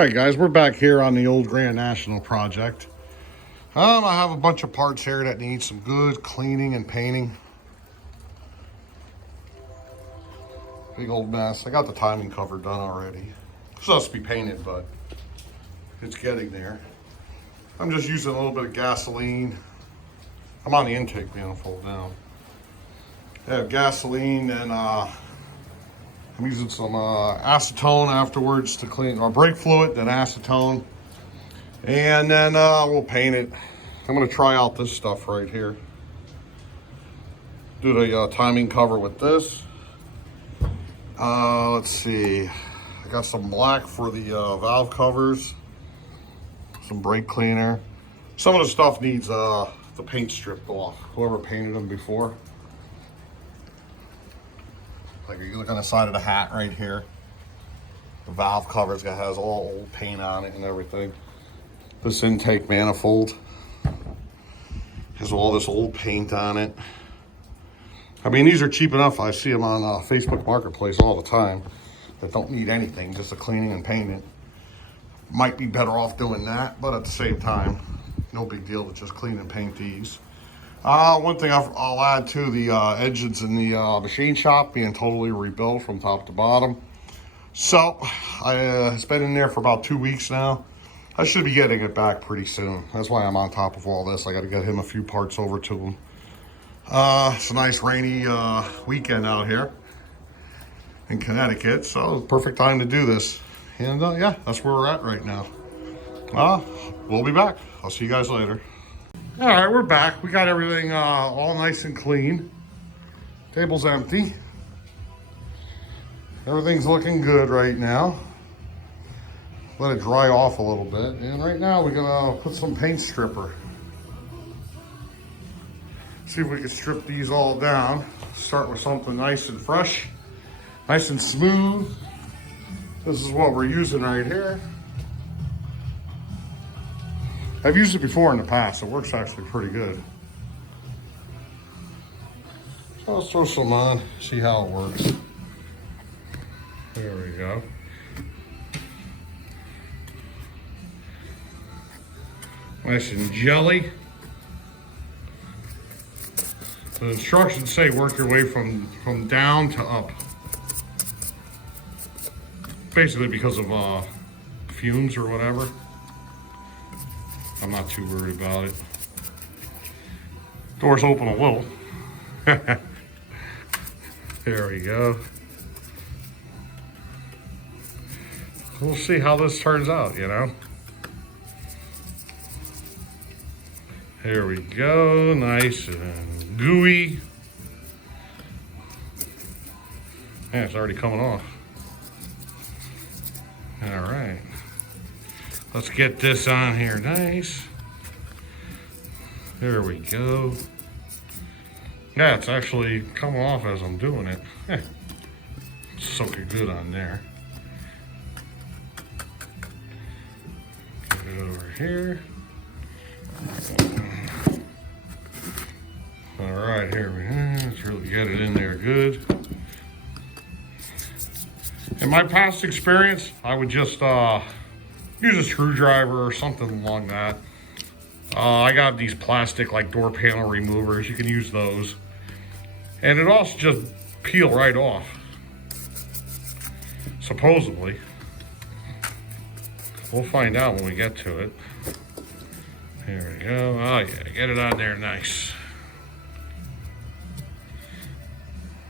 Alright guys, we're back here on the old Grand National project. I have a bunch of parts here that need some good cleaning and painting. Big old mess. I got the timing cover done already. It's supposed to be painted, but it's getting there. I'm just using a little bit of gasoline. I'm on the intake manifold now. I have gasoline and I'm using some acetone afterwards to clean our brake fluid, then acetone. And then we'll paint it. I'm gonna try out this stuff right here. Do the timing cover with this. Let's see. I got some black for the valve covers. Some brake cleaner. Some of the stuff needs the paint stripped off. Whoever painted them before. Like you look on the side of the hat right here. The valve covers has all old paint on it and everything. This intake manifold has all this old paint on it. I mean, these are cheap enough. I see them on Facebook Marketplace all the time that don't need anything, just a cleaning and painting. Might be better off doing that, but at the same time, no big deal to just clean and paint these. One thing I'll add to the engines in the machine shop being totally rebuilt from top to bottom. So it's been in there for about 2 weeks now. I should be getting it back pretty soon. That's why I'm on top of all this. I got to get him a few parts over to him. It's a nice rainy weekend out here in Connecticut, so perfect time to do this. And yeah, that's where we're at right now. We'll be back. I'll see you guys later. All right, we're back. We got everything all nice and clean. Table's empty. Everything's looking good right now. Let it dry off a little bit. And right now we're gonna put some paint stripper. See if we can strip these all down. Start with something nice and fresh, nice and smooth. This is what we're using right here. I've used it before in the past. It works actually pretty good. So let's throw some on, see how it works. There we go. Nice and jelly. The instructions say work your way from down to up. Basically because of fumes or whatever. I'm not too worried about it. Door's open a little. There we go. We'll see how this turns out, you know. There we go, nice and gooey. Yeah, it's already coming off. All right. Let's get this on here nice. There we go. Yeah, it's actually coming off as I'm doing it. Yeah. Soak it good on there. Get it over here. All right, here we go. Let's really get it in there good. In my past experience, I would just use a screwdriver or something along that. I got these plastic like door panel removers. You can use those. And it also just peel right off. Supposedly. We'll find out when we get to it. There we go. Oh yeah, get it on there nice.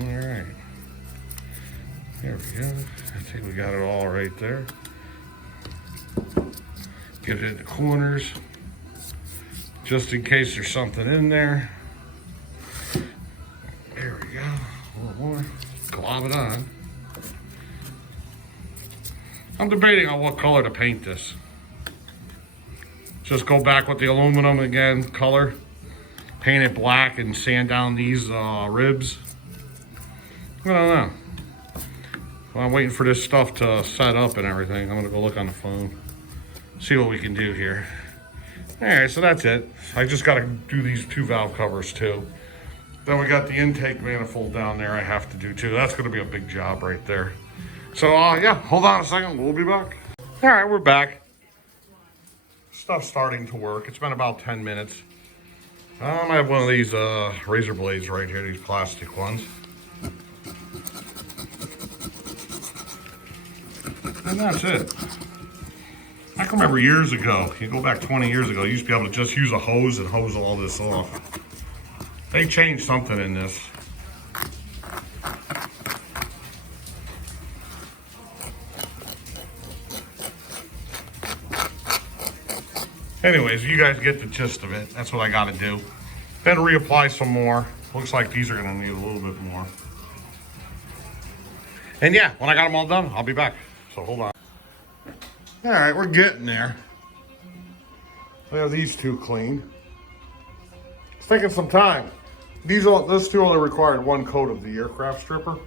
All right. There we go. I think we got it all right there. Get it in the corners, just in case there's something in there. There we go, a little more, glob it on. I'm debating on what color to paint this. Just go back with the aluminum again, color. Paint it black and sand down these ribs. I don't know. Well, I'm waiting for this stuff to set up and everything. I'm gonna go look on the phone. See what we can do here. All right, so that's it. I just got to do these 2 valve covers too. Then we got the intake manifold down there I have to do too. That's going to be a big job right there. So yeah, hold on a second. We'll be back. All right, we're back. Stuff's starting to work. It's been about 10 minutes. I have one of these razor blades right here, these plastic ones. And that's it. I can remember years ago, you go back 20 years ago, you used to be able to just use a hose and hose all this off. They changed something in this. Anyways, you guys get the gist of it. That's what I got to do. Then reapply some more. Looks like these are going to need a little bit more. And yeah, when I got them all done, I'll be back. So hold on. All right, we're getting there. We have these two clean. It's taking some time. This two only required one coat of the aircraft stripper.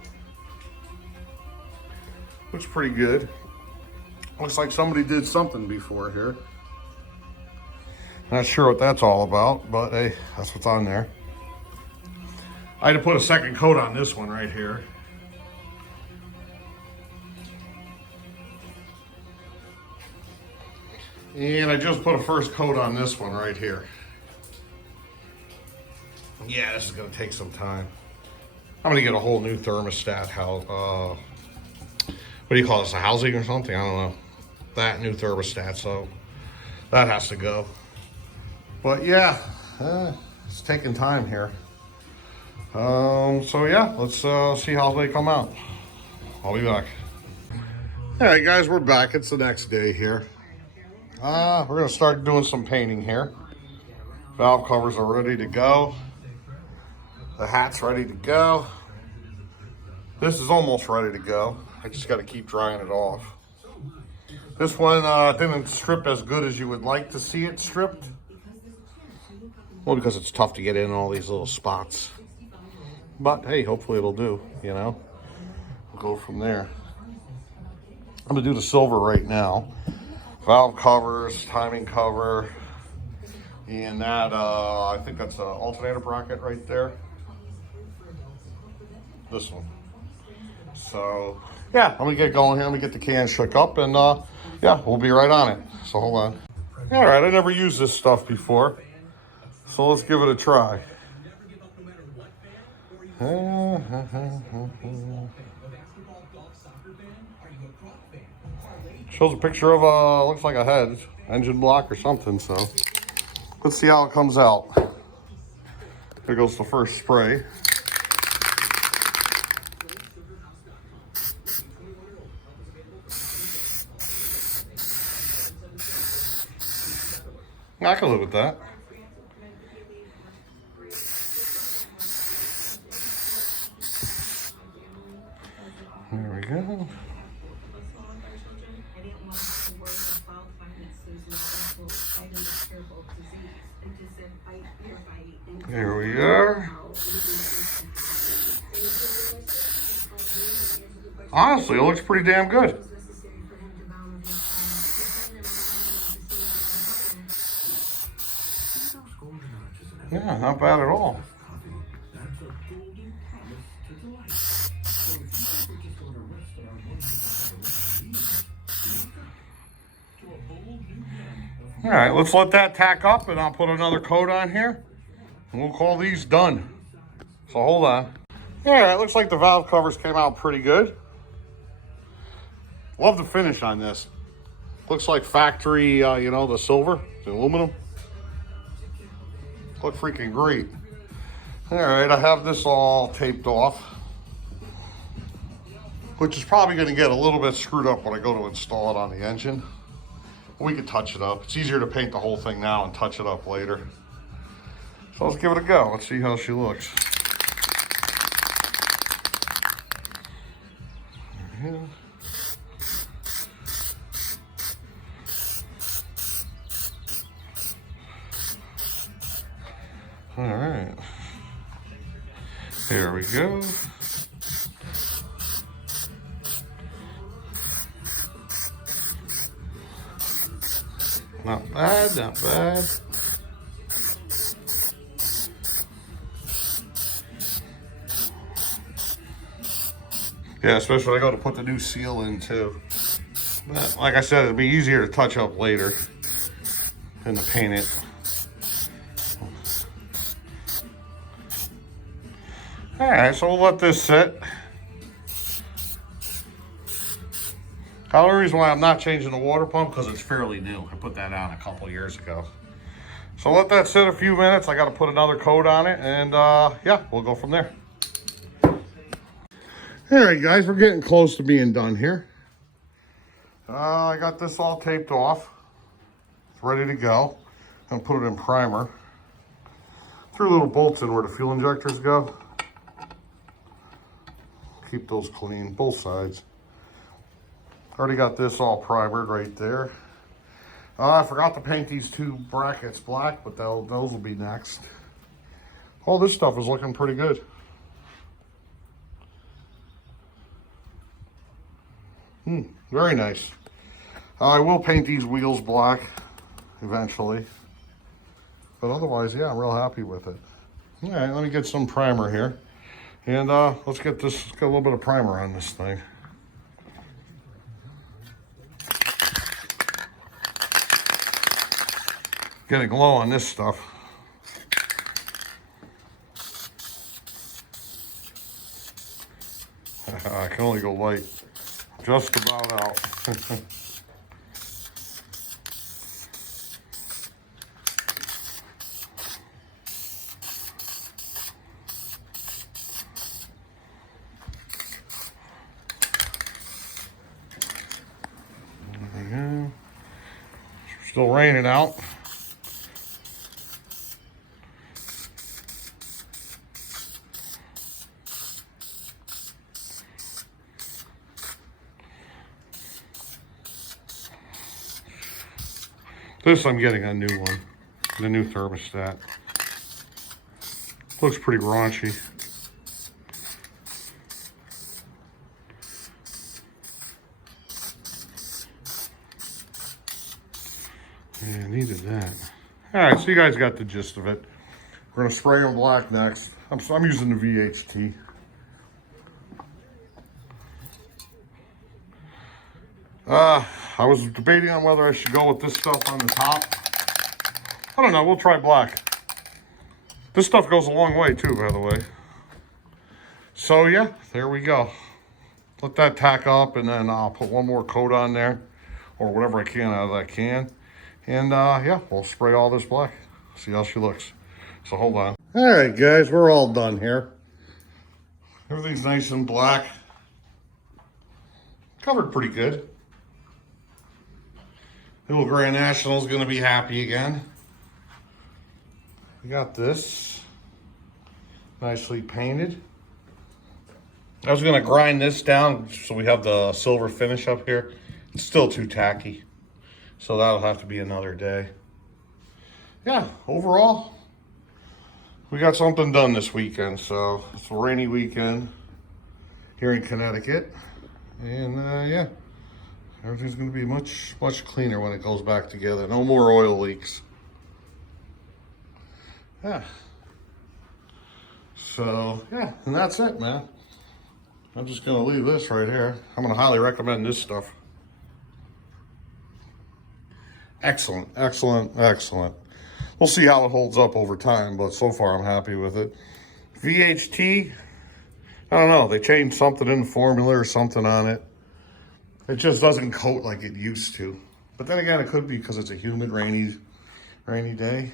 Looks pretty good. Looks like somebody did something before here. Not sure what that's all about, but hey, that's what's on there. I had to put a second coat on this one right here. And I just put a first coat on this one right here. Yeah, this is gonna take some time. I'm gonna get a whole new thermostat. What do you call this, a housing or something? I don't know. That new thermostat, so that has to go. But yeah, it's taking time here. So yeah, let's see how they come out. I'll be back. All right, guys, we're back. It's the next day here. We're gonna start doing some painting here. Valve covers are ready to go. The hat's ready to go. This is almost ready to go. I just got to keep drying it off. This one didn't strip as good as you would like to see it stripped. Well, because it's tough to get in all these little spots. But hey, hopefully it'll do, you know. We'll go from there. I'm gonna do the silver right now. Valve covers, timing cover, and that, I think that's an alternator bracket right there. This one. So, yeah, let me get going here. Let me get the can shook up, and yeah, we'll be right on it. So hold on. All right, I never used this stuff before. So let's give it a try. Shows a picture of looks like a head, engine block or something, so let's see how it comes out. Here goes the first spray. I can live with that. There we go. There we are. Honestly, it looks pretty damn good. Yeah, not bad at all. All right, let's let that tack up, and I'll put another coat on here, and we'll call these done. So hold on. All right, looks like the valve covers came out pretty good. Love the finish on this. Looks like factory, you know, the silver, the aluminum. Look freaking great. All right, I have this all taped off, which is probably going to get a little bit screwed up when I go to install it on the engine. We could touch it up. It's easier to paint the whole thing now and touch it up later. So let's give it a go. Let's see how she looks. All right. There we go. Not bad, not bad. Yeah, especially when I go to put the new seal in too. Like I said, it'd be easier to touch up later than to paint it. All right, so we'll let this sit. The only reason why I'm not changing the water pump because it's fairly new. I put that on a couple years ago. So let that sit a few minutes. I got to put another coat on it, and yeah, we'll go from there. All right, guys, we're getting close to being done here. I got this all taped off. It's ready to go. I'm gonna put it in primer. Threw little bolts in where the fuel injectors go. Keep those clean, both sides. Already got this all primered right there. I forgot to paint these two brackets black, but those will be next. All this stuff is looking pretty good. Very nice. I will paint these wheels black eventually. But otherwise, yeah, I'm real happy with it. All right, let me get some primer here. And let's get a little bit of primer on this thing. Get a glow on this stuff. I can only go light. Just about out. Still raining out. This I'm getting a new one, the new thermostat. Looks pretty raunchy. Yeah, I needed that. All right, so you guys got the gist of it. We're gonna spray them black next. I'm using the VHT. I was debating on whether I should go with this stuff on the top. I don't know, we'll try black. This stuff goes a long way too, by the way. So yeah, there we go. Let that tack up, and then I'll put one more coat on there, or whatever I can out of that can. And yeah, we'll spray all this black. See how she looks. So hold on. All right, guys, we're all done here. Everything's nice and black. Covered pretty good. Little Grand National's gonna be happy again. We got this nicely painted. I was gonna grind this down so we have the silver finish up here. It's still too tacky, so that'll have to be another day. Yeah, overall, we got something done this weekend. So it's a rainy weekend here in Connecticut, and yeah. Everything's going to be much cleaner when it goes back together. No more oil leaks. Yeah. So, yeah, and that's it, man. I'm just going to leave this right here. I'm going to highly recommend this stuff. Excellent, excellent, excellent. We'll see how it holds up over time, but so far I'm happy with it. VHT, I don't know. They changed something in the formula or something on it. It just doesn't coat like it used to. But then again, it could be because it's a humid, rainy day.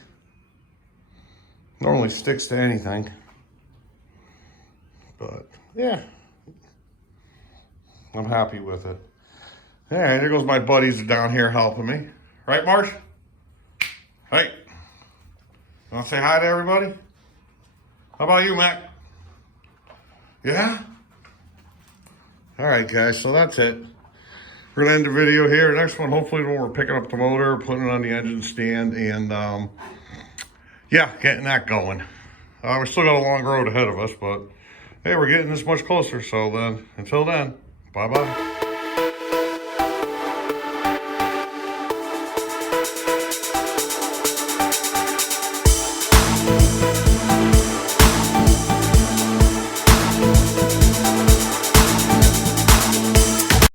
Normally sticks to anything. But yeah, I'm happy with it. All right, there goes my buddies down here helping me. Right, Marsh? Hey, you want to say hi to everybody? How about you, Mac? Yeah? All right, guys, so that's it. We're gonna end the video here. Next one, hopefully, when we're picking up the motor, putting it on the engine stand, and yeah, getting that going. We still got a long road ahead of us, but hey, we're getting this much closer. So then, until then, bye-bye.